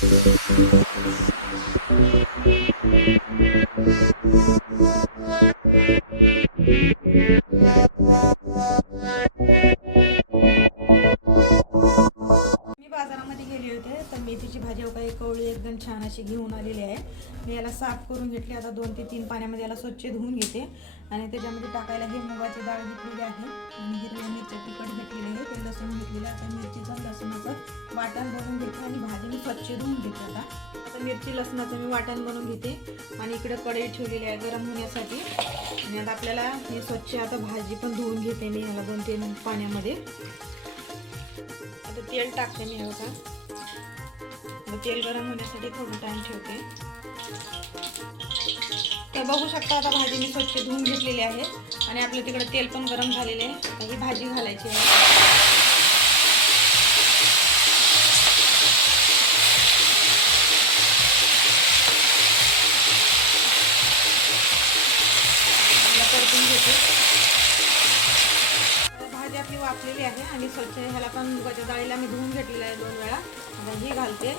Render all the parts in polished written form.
बाजारामध्ये गेले होते तर मेथीची भाजी काही कवळी एकदम छान अशी घेऊन आलेली आहे। मी याला साफ करून घेतली। आता 2 ते 3 पाण्यामध्ये याला स्वच्छ धुवून घेते आणि त्याच्यामध्ये टाकायला हे मुगाची डाळ घेतलेली आहे आणि हिरवी मिरची तिखट घेतलेली आहे, ते लसूण घेतलेलं आहे। आता मिरचीचं लसणाचं वाटण बनवून घेते आणि भाजी मी स्वच्छ धुवून घेते। आता मिरची लसणाचं मी वाटण बनवून घेते आणि इकडे कढई ठेवलेली आहे गरम होण्यासाठी। आणि आता आपल्याला हे स्वच्छ आता भाजी पण धुवून घेते मी याला 2-3 पाण्यामध्ये। आता तेल टाकते मी बघा, तेल गरम होण्यासाठी थोडं टाइम ठेवते। तर बघू शकता आता भाजी मी स्वच्छ धुवून घेतलेली आहे आणि आपलं तिकडे तेल पण गरम झालेले आहे। आता ही भाजी घालायची आहे। परतून घेते। भाजी आपली वाफलेली आहे आणि स्वच्छ ह्याला पण मुगाच्या डाळीला मी धुवून घेतलेलं आहे 2 वेळा। आता ही घालते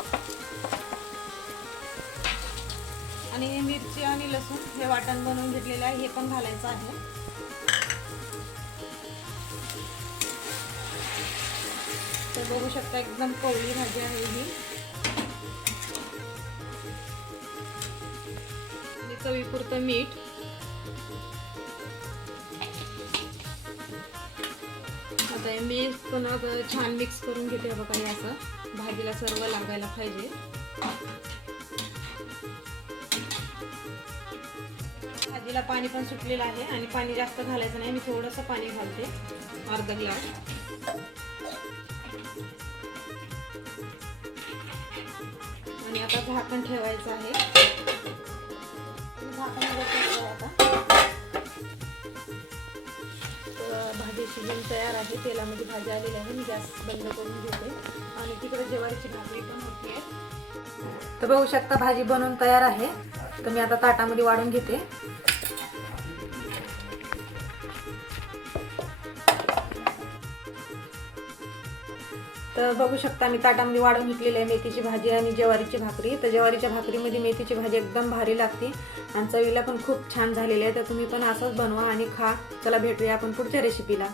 आणि मिरची आणि लसूण हे वाटण बनवून घेतलेलं आहे, हे पण घालायचं आहे। तर बघू शकता एकदम कवळी भाजी आहे ही। आणि चवीपुरतं मीठ, आता मी पण छान मिक्स करून घेते बघा, हे असं भाजीला सर्व लागायला पाहिजे। भाजीला पाणी पण सुटलेलं आहे आणि पाणी जास्त घालायचं नाही, मी थोडंसं पाणी घालते, अर्धा ग्लास। आणि आता झाकण ठेवायचं आहे। झाकण आता भाजी शिजून तयार आहे, तेलामध्ये भाजी आलेली आहे। मी गॅस बंद करून घेते आणि तिकडे ज्वारीची भाकरी पण होती आहे। तर बघू शकता भाजी बनवून तयार आहे। तर मी आता ताटामध्ये वाढून घेते। तर बघू शकता मी ताटामध्ये वाढून घेतलेली आहे मेथीची भाजी आणि ज्वारीची भाकरी। तर ज्वारीच्या भाकरीमध्ये मेथीची भाजी एकदम भारी लागते आणि चवीला पण खूप छान झालेली आहे। तर तुम्ही पण असंच बनवा आणि खा। चला भेटूया आपण पुढच्या रेसिपीला।